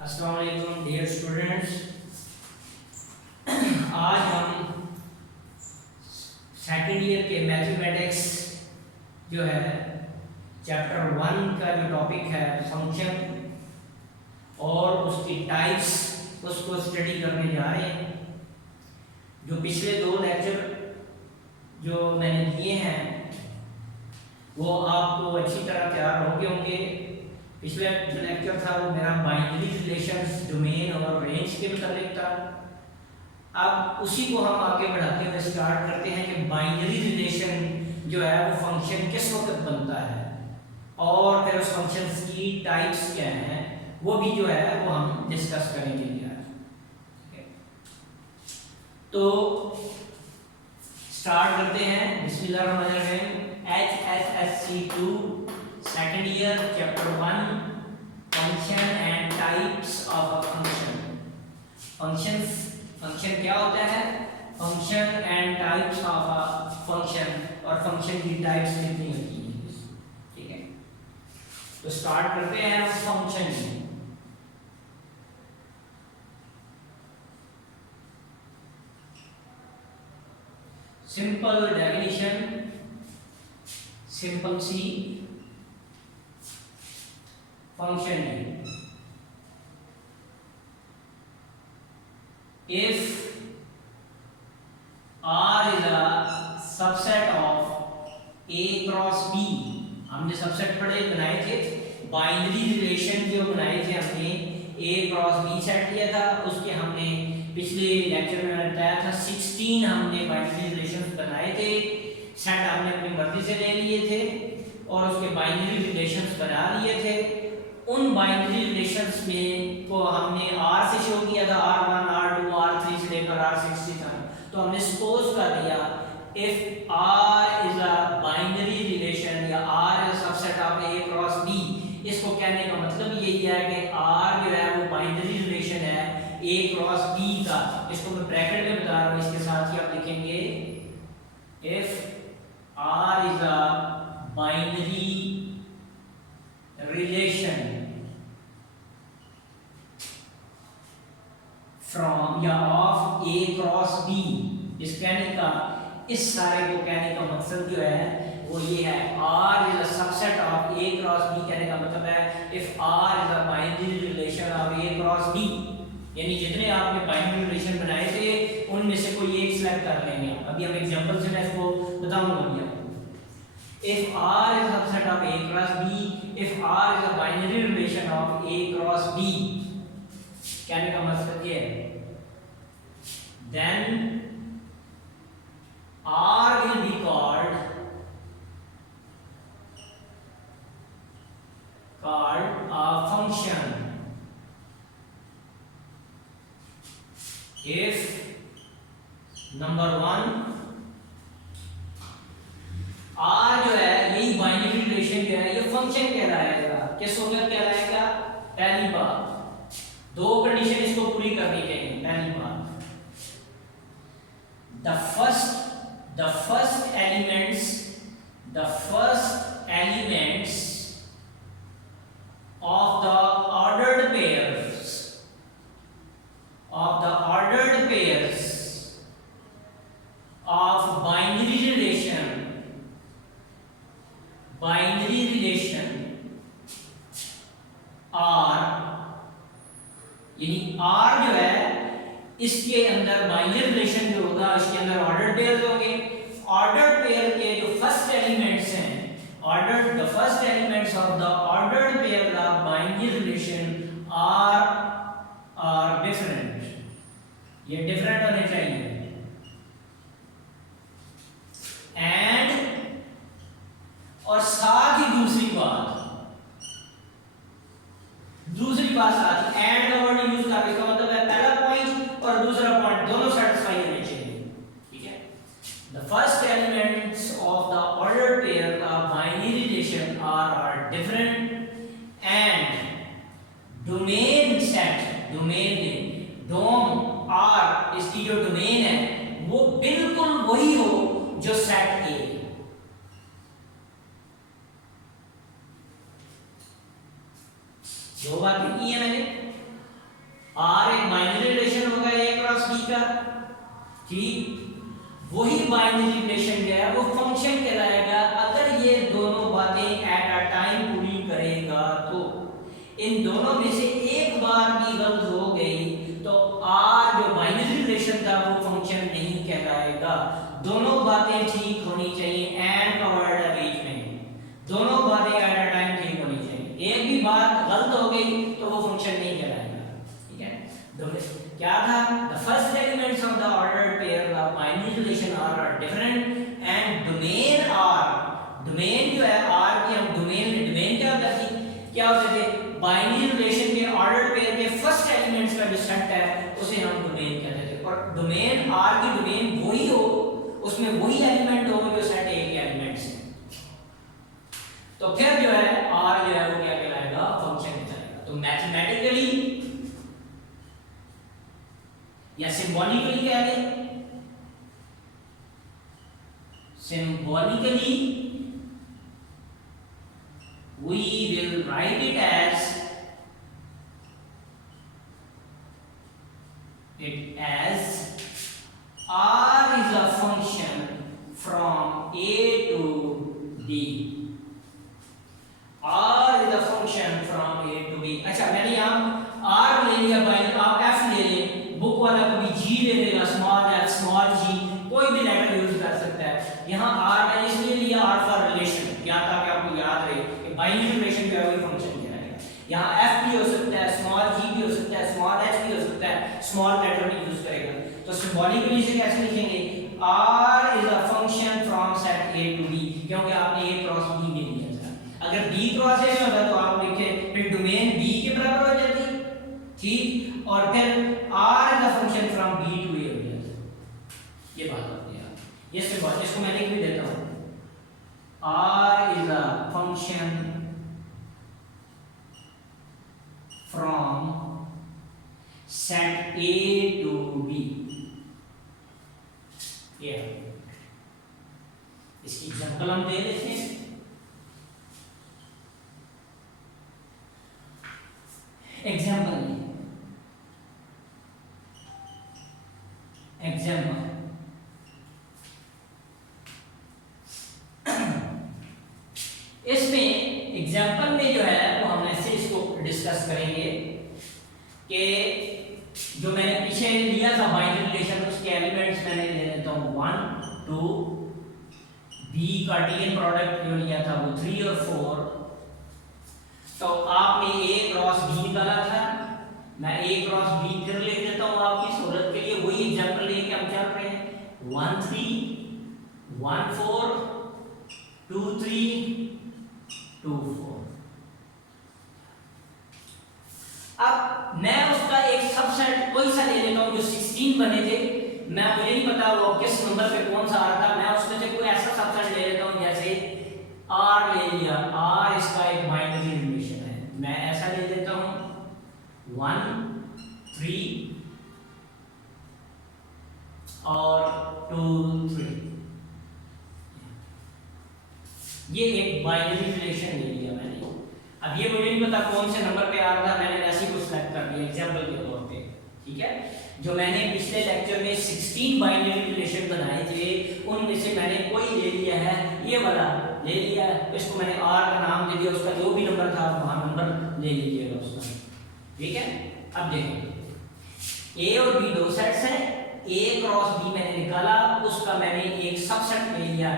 अस्सलाम वालेकुम dear students. आज हम सेकेंड ईयर के मैथमेटिक्स जो है चैप्टर 1 का जो टॉपिक है फंक्शन और उसकी टाइप्स उसको स्टडी करने जा रहे हैं। जो पिछले 2 लेक्चर जो मैंने दिए हैं वो आपको अच्छी तरह तैयार हो गए होंगे। पिछले जो लेक्चर था वो मेरा बाइनरी रिलेशंस डोमेन और रेंज के मुताबिक था। अब उसी को हम आगे बढ़ाते हुए स्टार्ट करते हैं कि बाइनरी रिलेशन जो है वो फंक्शन किस वक्त बनता है और फिर उस फंक्शन की टाइप्स क्या हैं वो भी जो है वो हम डिस्कस करेंगे आज। तो स्टार्ट करते हैं बिस्मिल्लाहिर्रहमानिर्रहीम। HSSC2 second year chapter 1 function and types of a function. Function क्या होता है, function and types of a function और फंक्शन की टाइप्स कितनी होती हैं। ठीक है, तो स्टार्ट करते हैं फंक्शन। सिंपल डेफिनेशन, सिंपल सी function if R is a subset of A cross B। हमने सबसेट पढ़े बनाए थे, बाइनरी रिलेशन जो बनाए थे हमने A क्रॉस B सेट लिया था। उसके हमने पिछले लेक्चर में बताया था 16 हमने बाइनरी रिलेशंस बनाए थे। सेट हमने अपनी मर्जी से ले लिए थे और उसके बाइनरी रिलेशंस बना लिए थे। उन बाइनरी रिलेशंस में को हमने R से शो किया था, R1 R2 R3 से लेकर R6 तक। तो हमने सपोज कर दिया if R is a binary relation या R is a subset of A cross B। इसको कहने का मतलब यही है कि R जो है वो बाइनरी रिलेशन है A क्रॉस B का। इसको मैं ब्रैकेट में बता रहा हूँ, इसके साथ ही आप लिखेंगे if R is a binary relation from या of A cross B। इस कहने का, इस सारे को कहने का मकसद जो है वो ये है R is a subset of A cross B। कहने का मतलब है if R is a binary relation of A cross B, यानी जितने आपने बाइनरी रिलेशन बनाए थे उनमें से कोई एक सिलेक्ट कर लेंगे। अभी हम एग्जांपल से मैं इसको बताऊंगा भैया। if R is a subset of A cross B, if R is a binary relation of A cross B, कहने का मतलब ये है then R will be called a function if number 1 R जो है यही बाइनरी रिलेशन जो है ये फंक्शन कहलाएगा। किस सूरत कहलाएगा? पहली बात, 2 कंडीशन इसको पूरी करनी चाहिए। पहली बात, the first elements of the ordered pairs of binary relation R, यानी R जो है इसके अंदर बाइनरी रिलेशन जो होगा इसके अंदर ऑर्डर्ड पेयर्स होंगे। ऑर्डर्ड पेयर के जो फर्स्ट एलिमेंट्स हैं, the first elements of the ordered pair of binary relation are different। ये डिफरेंट होने चाहिए। एंड और साथ ही दूसरी बात साथ ही एंड का वर्ड यूज कर, इसका मतलब है पहला पॉइंट और दूसरा पॉइंट दोनों सेटिस्फाई होने चाहिए। ठीक है, the first elements of the ordered pair of binary relation are different and domain set dome R इसकी जो डोमेन है वो बिल्कुल वही हो जो सेट A। दो बातें की है मैंने। का, ठीक, वही बाइनरी रिलेशन जो है वो फंक्शन कहलाएगा अगर ये दोनों बातें एट अ टाइम पूरी करेगा। तो इन दोनों में से एक बार भी गलत हो गई तो आर जो बाइनरी रिलेशन था वो फंक्शन नहीं कहलाएगा। दोनों बातें ठीक होनी चाहिए एंड का वर्ड है बीच में, दोनों बातें एट अ टाइम ठीक होनी चाहिए। एक भी बात गलत हो गई तो वो फंक्शन नहीं कहलाएगा, ठीक है। क्या था, the first elements of the ordered pair of binary relation are different and domain R, domain जो है आर की हम डोमेन क्या होता है, क्या होते थे, बाइनरी रिलेशन के ऑर्डर्ड पेयर के फर्स्ट एलिमेंट्स का जो सेट है उसे हम डोमेन कहते थे। और डोमेन आर की डोमेन वही हो, उसमें वही एलिमेंट हो जो सेट ए के एलिमेंट्स हैं, तो फिर जो है आर जो है वो क्या कहलाएगा, फंक्शन कहलाएगा। तो मैथमेटिकली या सिंबॉलिकली कह दें, symbolically we will write it as r is a function from a to b, r is a function from a to b। अच्छा मैंने यहाँ r ले लिया, बाइनरी आप f ले लें, बुक वाला कभी g ले लेगा, स्मॉल f स्मॉल g, कोई भी लेटर यूज कर सकता है। यहाँ r मैंने इसलिए लिया r फॉर रिलेशन, यहाँ ताकि आपको याद रहे कि बाइनरी रिलेशन जो है वो फंक्शन कहलाएगा। यहाँ f भी हो सकता है, स्मॉल g भी हो सकता है, स्मॉल h भी हो सकता है, स्मॉल लेटर भी यूज करेगा। तो सिंबॉलिकली से कैसे लिखेंगे, r is a function from set a to b, क्योंकि आपने a क्रॉस b में लिया था। अगर b क्रॉस a में होता तो आप लिखे फिर डोमेन b के बराबर हो जाती, ठीक, और फिर r is a function from b to a हो जाता। ये बात होती है। ये सिंबल इसको मैं लिख भी देता हूँ, r is a function from set a to b। ये इसकी एग्जांपल हम दे देते हैं। एग्जांपल इसमें एग्जांपल में जो है वो हम ऐसे इसको डिस्कस करेंगे कि जो मैंने पीछे लिया था बाइनरी रिलेशन, उसके एलिमेंट्स मैंने ले लेता हूँ 1 2, b कार्टेशियन प्रोडक्ट जो लिया था वो 3 और 4। तो आपने a क्रॉस b निकाला था, मैं a क्रॉस b फिर लिख देता हूँ आपकी सहूलियत के लिए, वही एग्जांपल लेके हम चल रहे हैं। 1 3 1 4 2 3 2 4। अब मैं उसका एक सबसेट कोई सा ले लेता हूँ जो 16 बने थे, मैं मुझे नहीं पता वो किस नंबर पे कौन सा आ रहा था, मैं उसमें से कोई ऐसा सबसेट ले लेता हूँ जैसे r ले लिया, r इसका एक बाइनरी रिलेशन है, मैं ऐसा ले लेता हूँ 1 3 और 2 3। ये एक बाइनरी रिलेशन ले लिया मैंने। अब ये मुझे नहीं पता कौन से नंबर पे आ रहा था, मैंने ऐसे ही कुछ सेलेक्ट कर दिया एग्जांपल के तौर पे, ठीक है। जो मैंने पिछले लेक्चर में 16 बाइनरी रिलेशन बनाए थे उनमें से मैंने कोई ले लिया है, ये वाला ले लिया है, इसको मैंने r का नाम दे दिया, उसका जो भी नंबर था वहां नंबर ले लीजिएगा उसका, ठीक है। अब देखो a और b दो सेट्स हैं, a क्रॉस b मैंने निकाला, उसका मैंने एक सबसेट ले लिया,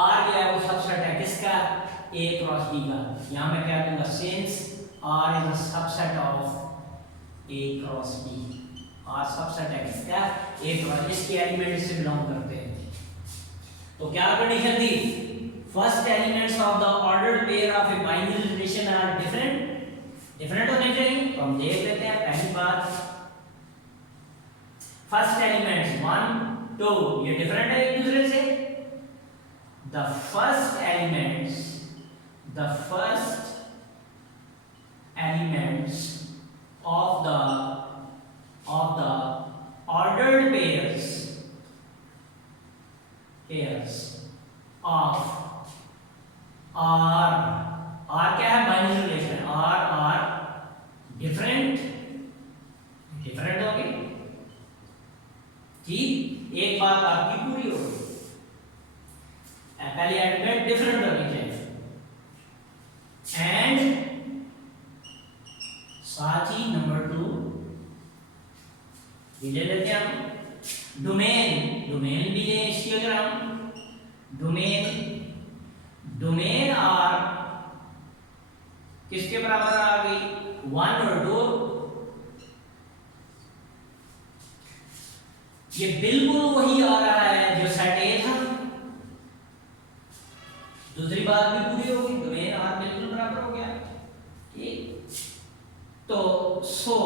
r जो है वो सबसेट है किसका, a क्रॉस b का। यहां मैं क्या दूंगा, सिंस r is a subset of a cross b, r subset है किसका, a क्रॉस, इसके एलिमेंट से बिलोंग करते हैं। तो क्या कंडीशन थी, first elements of the ordered pair of a binary relation are different होने चाहिए। तो हम देख लेते हैं पहली बात, फर्स्ट एलिमेंट्स 1 2 ये डिफरेंट है एक दूसरे से। The first elements of the ordered pairs of r क्या है, बाइनरी रिलेशन, r डिफरेंट होगी एक बात आपकी पूरी हो गई। पहली आर्गुमेंट डिफरेंट होनी चाहिए, एंड साथ ही नंबर 2 ये ले लेते हैं हम डोमेन भी ले इसकी, अगर हम डोमेन आर किसके बराबर आ गई 1 और 2, ये बिल्कुल वही आ रहा है जो सेट ए था। दूसरी बात भी पूरी होगी, डोमेन आर बिल्कुल बराबर हो गया, ठीक। तो so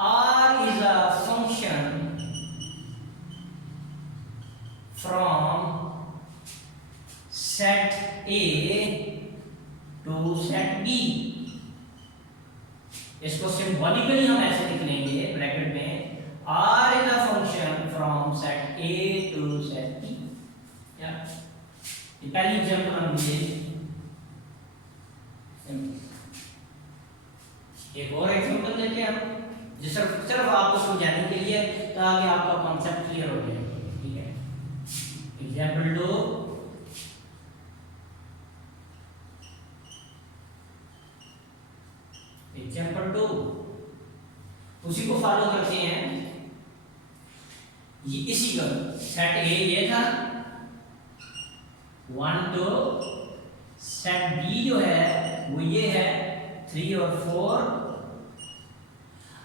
R is a function from set A to set B. इसको सिंबॉलिकली हम ऐसे लिख लेंगे ब्रैकेट में, R is a function from set A to set B। क्या ये पहली एग्जांपल हम ले, एक और एग्जांपल लेते हैं हम, जिस सिर्फ आपको समझाने के लिए ताकि आपका कॉन्सेप्ट क्लियर हो जाए, ठीक है। एग्जांपल 2, उसी को फॉलो करते हैं। ये इसी का सेट ए ये था 1 2, सेट बी जो है वो ये है 3 और 4।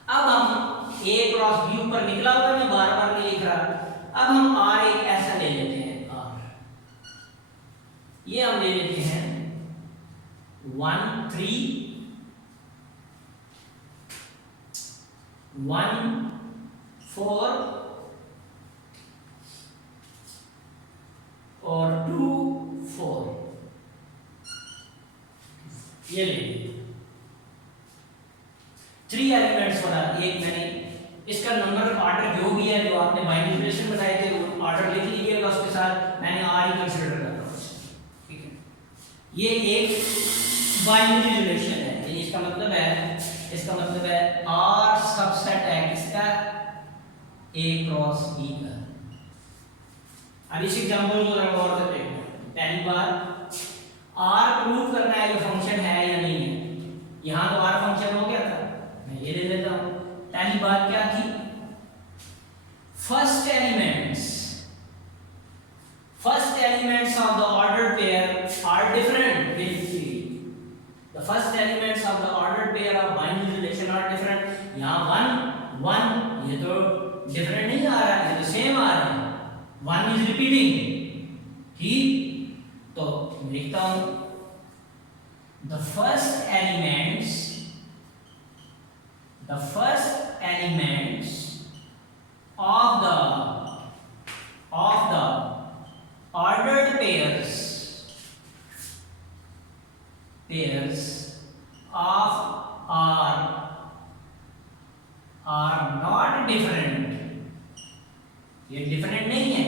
अब हम ए क्रॉस बी ऊपर निकला हुआ है, मैं बार बार नहीं लिख रहा। अब हम आर एक ऐसा ले लेते हैं, आर ये हम ले लेते हैं 1 3 1 4 और 2 4, ये ले 3 एलिमेंट्स वाला एक मैंने इसका नंबर ऑर्डर जो भी है, जो आपने बाइनरी रिलेशन बनाए थे वो ऑर्डर लिख लीजिएगा, उसके साथ मैंने आर ही कंसीडर कर रहा हूं, ठीक है। ये एक बाइनरी रिलेशन है, इसका मतलब है आर सबसेट है किसका, ए क्रॉस बी का। अब इस एग्जांपल को जरा गौर से देखो। पहली बात आर प्रूव करना है ये फंक्शन है या नहीं है। यहां तो आर फंक्शन हो गया था, मैं ये ले लेता हूं। पहली बात क्या थी, first elements of the ordered pair are different with the first elements of the ordered pair of binary relation are different। यहाँ 1 1 ये तो different नहीं आ रहा है, ये तो same आ रहा है, 1 is repeating, ठीक। तो लिखता हूँ the first elements of the ordered pairs of R are not different, ये different नहीं है।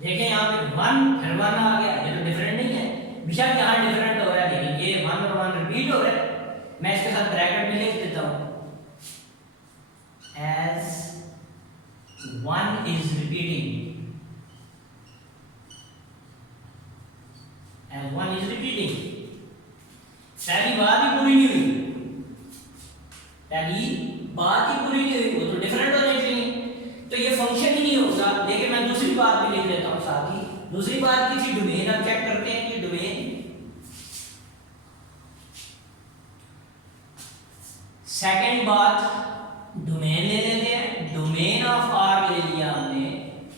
देखें यहाँ पे 1 फिर 1 आ गया, ये तो different नहीं है। बेशक यहाँ different हो रहा है, लेकिन ये 1 और 1 रिपीट हो रहा है। मैं इसके साथ ब्रैकेट में लिख देता हूँ, as 1 is repeating, as 1 is repeating। पहली बात ही पूरी नहीं हुई, वो तो डिफरेंट होने चाहिए, तो ये फंक्शन ही नहीं होगा। लेकिन मैं दूसरी बात भी लिख लेता हूं साथ ही। दूसरी बात की थी डोमेन। अब चेक करते हैं कि डोमेन, सेकंड बात डोमेन ले लेते हैं। डोमेन ऑफ आर ले लिया हमने,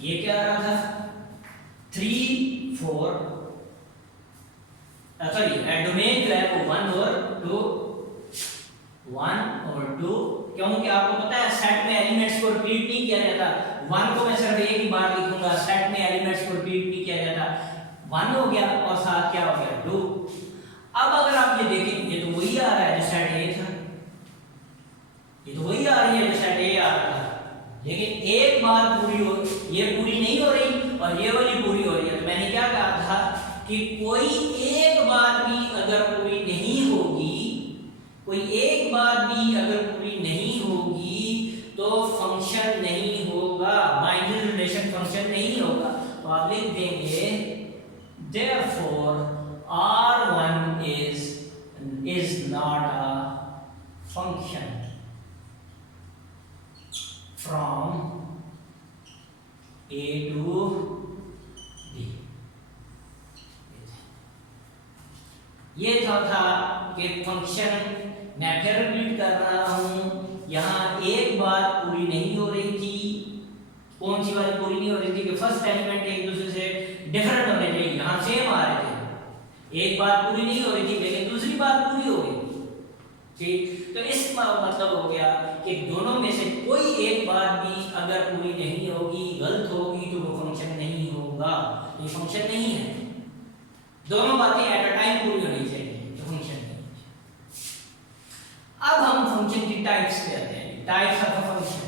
ये क्या आ रहा था 3 4, सॉरी डोमेन जो है वो 1 और 2, क्योंकि आपको पता है सेट में एलिमेंट्स को रिपीट नहीं किया जाता। 1 को मैं सिर्फ एक ही बार लिखूंगा, सेट में एलिमेंट्स को रिपीट नहीं किया जाता। 1 हो गया और साथ क्या हो गया 2। अब अगर आप ये देखें, ये तो वही आ रहा है जो सेट ए था, ये तो वही आ रही है जो सेट ए आ रहा था, लेकिन एक बात पूरी हो, ये पूरी नहीं हो रही और ये वाली पूरी हो रही है। तो मैंने क्या कहा था कि कोई एक बात भी अगर पूरी नहीं होगी, कोई एक therefore R1 is not a function from A to B. ये था कि फंक्शन, मैं फिर रिपीट कर रहा हूं, यहाँ एक बात पूरी नहीं हो रही थी। कौन सी बात पूरी नहीं हो रही थी? कि फर्स्ट एलिमेंट एक दूसरे से डिफरेंट होने चाहिए, यहाँ सेम आ रहे थे। एक बात पूरी नहीं हो रही थी लेकिन दूसरी बात पूरी हो गई। ठीक, तो इस मतलब हो गया कि दोनों में से कोई एक बात भी अगर पूरी नहीं होगी, गलत होगी, तो वो फंक्शन नहीं होगा, ये फंक्शन नहीं है। दोनों बातें एट अ टाइम पूरी होनी चाहिए तो फंक्शन नहीं है। अब हम फंक्शन की टाइप्स पे आते हैं। Types of a function.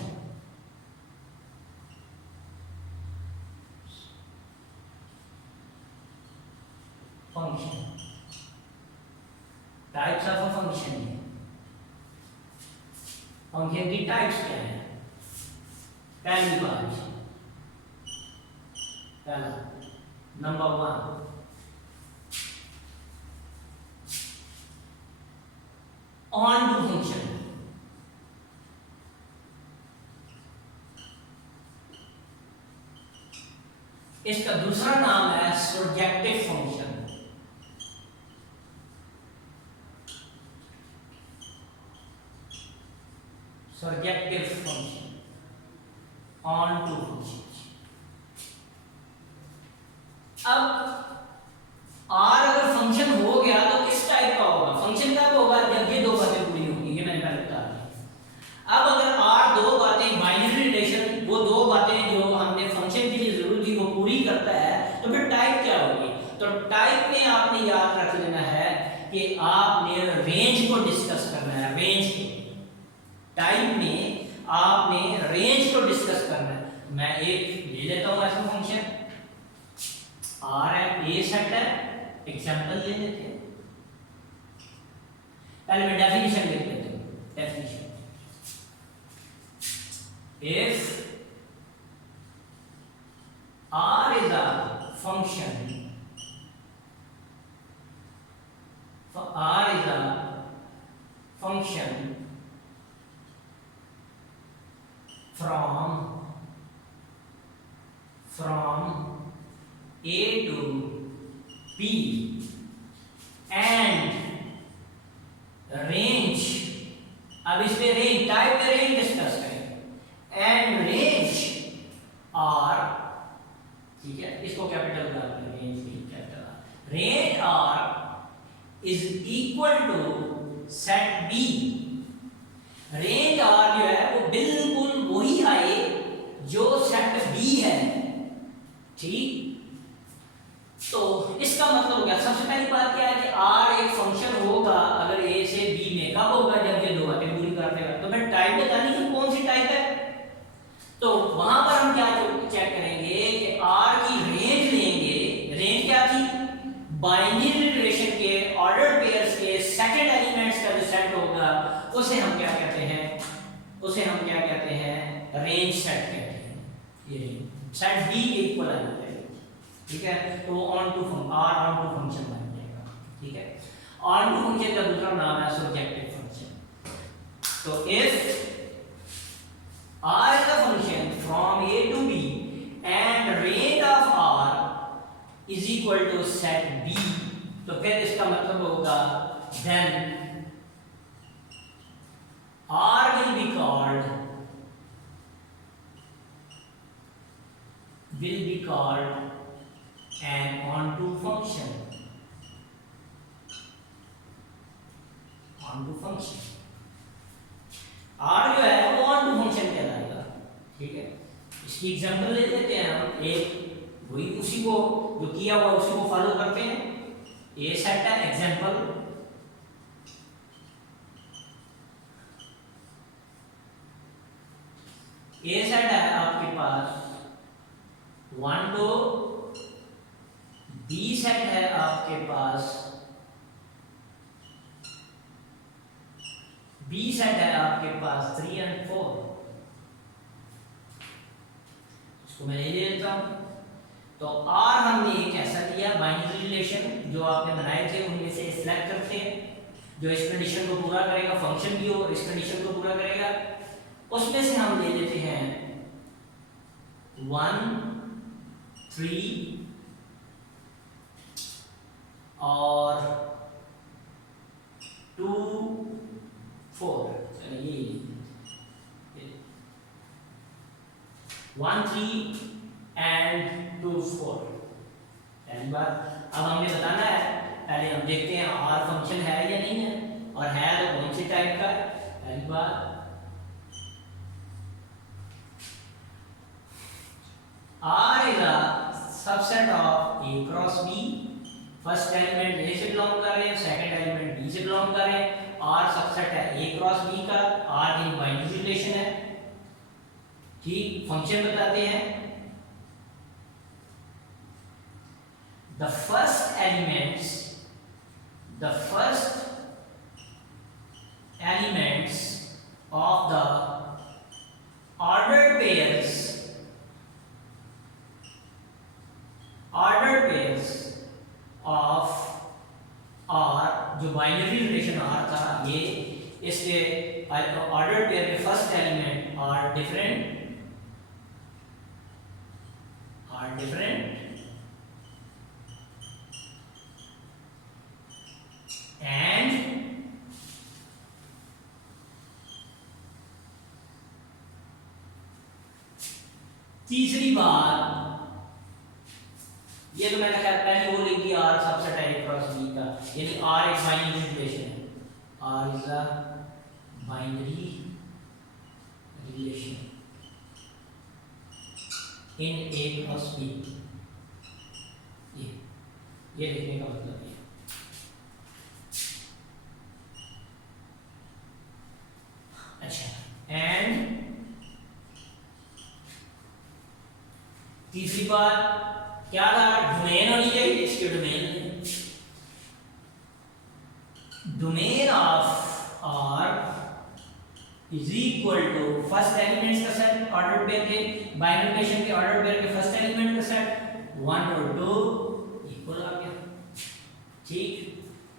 Types of a function. Function की टाइप्स क्या है? पहली बात, पहला नंबर 1, ऑन टू फंक्शन। इसका दूसरा नाम है surjective function. Surjective function, onto function. अब आर अगर फंक्शन हो गया तो किस टाइप का होगा? फंक्शन कब होगा? जब ये दो बातें पूरी होंगी, ये मैंने पहले बता दिया। अब अगर आर दो बातें, बाइनरी रिलेशन, वो दो बातें जो हमने फंक्शन के लिए जरूरी थी वो पूरी करता है, तो फिर टाइप क्या होगी? तो टाइप में आपने याद रख लेना है कि आपने रेंज को डिस्कस करना है। रेंज को, टाइप में आपने रेंज को डिस्कस करना है। मैं एक ले लेता हूं ऐसा फंक्शन, आर है, ए सेट है, एग्जांपल ले लेते हैं। पहले मैं डेफिनेशन लिख लेता हूं। Definition, if R is a function, R is a function from A to B and range, अब इसमें रेंज, टाइप में रेंज डिस्कस करेंगे। एंड रेंज आर, ठीक है, इसको कैपिटल बना लेंगे, रेंज की capital. Range R is equal to set B. Range R जो है वो बिल्कुल वही आए जो सेट बी है। ठीक, तो इसका मतलब हो गया, सबसे पहली बात क्या है कि आर एक फंक्शन होगा अगर ए से बी में, कब होगा? जब ये दो बातें पूरी कर देगा। तो मैं टाइप बतानी है कौन सी टाइप है, तो वहां पर हम क्या चेक करेंगे कि आर की रेंज लेंगे। रेंज क्या थी? बाइनरी रिलेशन के ऑर्डर्ड पेयर्स के सेकंड एलिमेंट्स का जो सेट होगा उसे हम क्या कहते हैं? उसे हम क्या कहते हैं? रेंज सेट कहते हैं। ये सेट बी के इक्वल आना चाहिए। ठीक है, तो onto R onto function बन जाएगा। ठीक है, ऑन टू फंक्शन का दूसरा नाम है सर्जेक्टिव फंक्शन। तो if R is a function from A to B and range of R is equal to set B, तो फिर इसका मतलब होगा then R will be called an onto function। onto function, R जो है वो onto function कहलाएगा। ठीक है, इसकी एग्जांपल ले लेते हैं हम। एक वही उसी को जो किया हुआ उसी को फॉलो करते हैं। ए सेट है, एग्जांपल ए सेट है आपके पास 1 2, बी सेट है आपके पास, बी सेट है आपके पास 3 और 4। इसको मैं ले लेता हूं। तो आर हमने एक ऐसा लिया बाइनरी रिलेशन जो आपने बनाए थे उनमें से सिलेक्ट करते हैं जो इस कंडीशन को पूरा करेगा, फंक्शन भी हो और इस कंडीशन को पूरा करेगा। उसमें से हम ले लेते हैं 1 3 और 2 4। चलिए ये 1 3 एंड 2 4 पहली बात। अब हमें बताना है, पहले हम देखते हैं आर फंक्शन है या नहीं है, और है तो कौन से टाइप का है। पहली बात, R is a subset of A cross B. First element A से बिलोंग कर रहे हैं, सेकंड एलिमेंट बी से बिलोंग कर रहे हैं। आर सबसेट है ए क्रॉस बी का, आर इन बाइनरी रिलेशन है। ठीक, फंक्शन बताते हैं। The first elements of the ordered pairs of R, जो बाइनरी रिलेशन R था, ये इसके ऑर्डर्ड पेयर के first element R different and तीसरी बात, ये तो मैंने खैर पहले वो लिख दिया आर सबसेट है ए क्रॉस बी का, यानी आर एक बाइनरी रिलेशन है। R is a binary relation in A cross B. ये लिखने का मतलब है। अच्छा, एंड तीसरी बात क्या था, डोमेन होनी चाहिए इसके। Domain of R is equal to first elements का सेट, ऑर्डर्ड पेयर के बाइनरी रिलेशन के ऑर्डर्ड पेयर के फर्स्ट एलिमेंट का सेट 1 और 2 इक्वल आ गया। ठीक,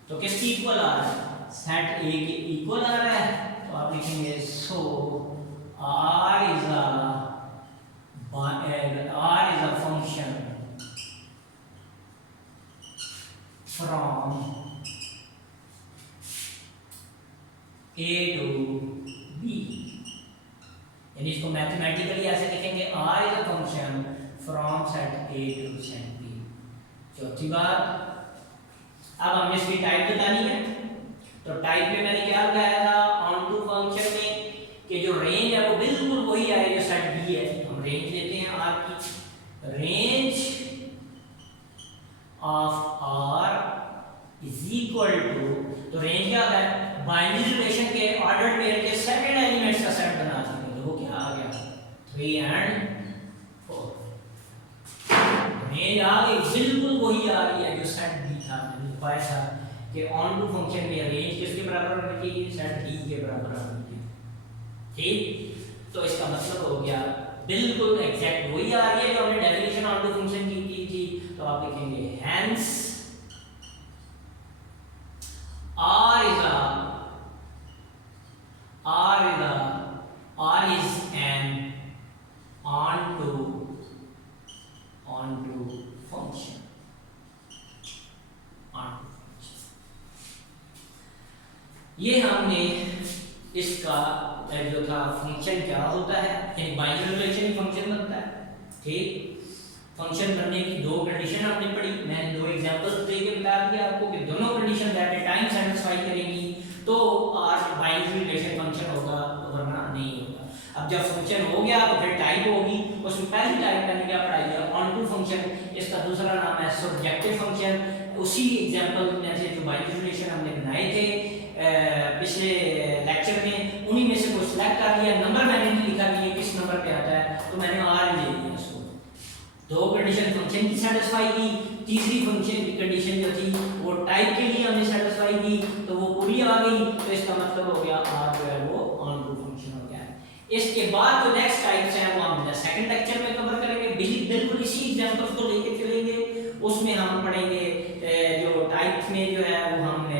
तो किसकी इक्वल आ रहा है, सेट ए के इक्वल आ रहा है। तो आप लिखेंगे so R is a function from A to B, यानी इसको मैथमेटिकली ऐसे लिखेंगे R is a function from set A to set B। चौथी बात, अब हमें इसकी टाइप बतानी है। तो टाइप में मैंने क्या बताया था ऑन टू फंक्शन में कि जो रेंज है वो बिल्कुल वही है जो सेट B है। हम रेंज लेते हैं R की, range of R is equal to, तो रेंज क्या है, बाइनरी रिलेशन के ऑर्डर्ड पेयर के सेकंड एलिमेंट्स का सेट बना सकते हैं। तो वो क्या आ गया 3 and 4। रेंज आ गई बिल्कुल वही आ रही है जो सेट B था। मैंने बताया था कि ऑन टू फंक्शन में रेंज किसके बराबर होनी चाहिए, सेट B के बराबर होनी चाहिए। ठीक, तो इसका मतलब हो गया बिल्कुल एग्जैक्ट वही आ रही है जो हमने डेफिनेशन ऑन टू फंक्शन की थी। तो आप लिखेंगे hence R is an onto function। ये हमने इसका जो था फंक्शन क्या होता है, यानी बाइनरी रिलेशन फंक्शन बनता है। ठीक, फंक्शन बनने की दो कंडीशन हमने पढ़ी, मैंने दो एग्जांपल्स देके बता दिया आपको कि दोनों condition at A time satisfy करेगी तो आर बाइनरी रिलेशन फंक्शन होगा, वरना नहीं होगा। अब जब फंक्शन हो गया तो फिर टाइप होगी। उसमें पहली टाइप मैंने क्या पढ़ाई है, ऑन टू फंक्शन, इसका दूसरा नाम है सब्जेक्टिव फंक्शन। उसी एग्जांपल में से जो बाइनरी रिलेशन हमने बनाए थे पिछले लेक्चर में, उन्हीं में से कुछ सिलेक्ट कर लिया। नंबर मैंने नहीं लिखा कि ये किस नंबर पे आता है, तो मैंने आर ले लिया इसको। दो कंडीशन फंक्शन की सेटिस्फाई की, तीसरी फंक्शन की कंडीशन जो थी वो टाइप के लिए हमने सेटिस्फाई की, तो वो पूरी आ गई। तो इसका मतलब हो गया आर जो है वो ऑन टू फंक्शन हो गया। इसके बाद जो नेक्स्ट टाइप्स हैं वो हम सेकंड लेक्चर में कवर करेंगे, बिल्कुल इसी एग्जांपल्स को लेके चलेंगे। उसमें हम पढ़ेंगे जो टाइप में जो है वो हम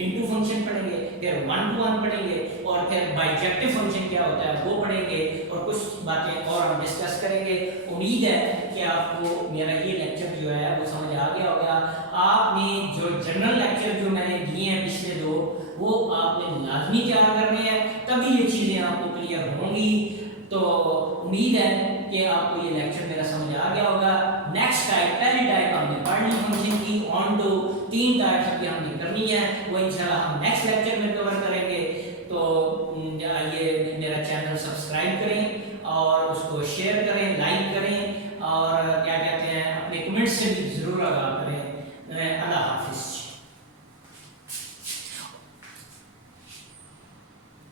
इनटू फंक्शन पढ़ेंगे, फिर वन टू वन पढ़ेंगे, और फिर बाइजेक्टिव फंक्शन क्या होता है वो पढ़ेंगे, और कुछ बातें और हम डिस्कस करेंगे। उम्मीद है कि आपको मेरा ये लेक्चर जो है वो समझ आ गया होगा। आपने जो जनरल लेक्चर जो मैंने दिए हैं पिछले दो, वो आपने लाजमी तैयार करने हैं, तभी ये चीज़ें आपको क्लियर होंगी। तो उम्मीद है कि आपको ये लेक्चर मेरा समझ आ गया होगा। नेक्स्ट टाइप, पहली टाइप हमने पढ़ ली फंक्शन की, ऑन टू 3 टाइप्स अभी हमने करनी है, वो इंशाल्लाह हम नेक्स्ट लेक्चर में कवर करेंगे। तो ये मेरा चैनल सब्सक्राइब करें।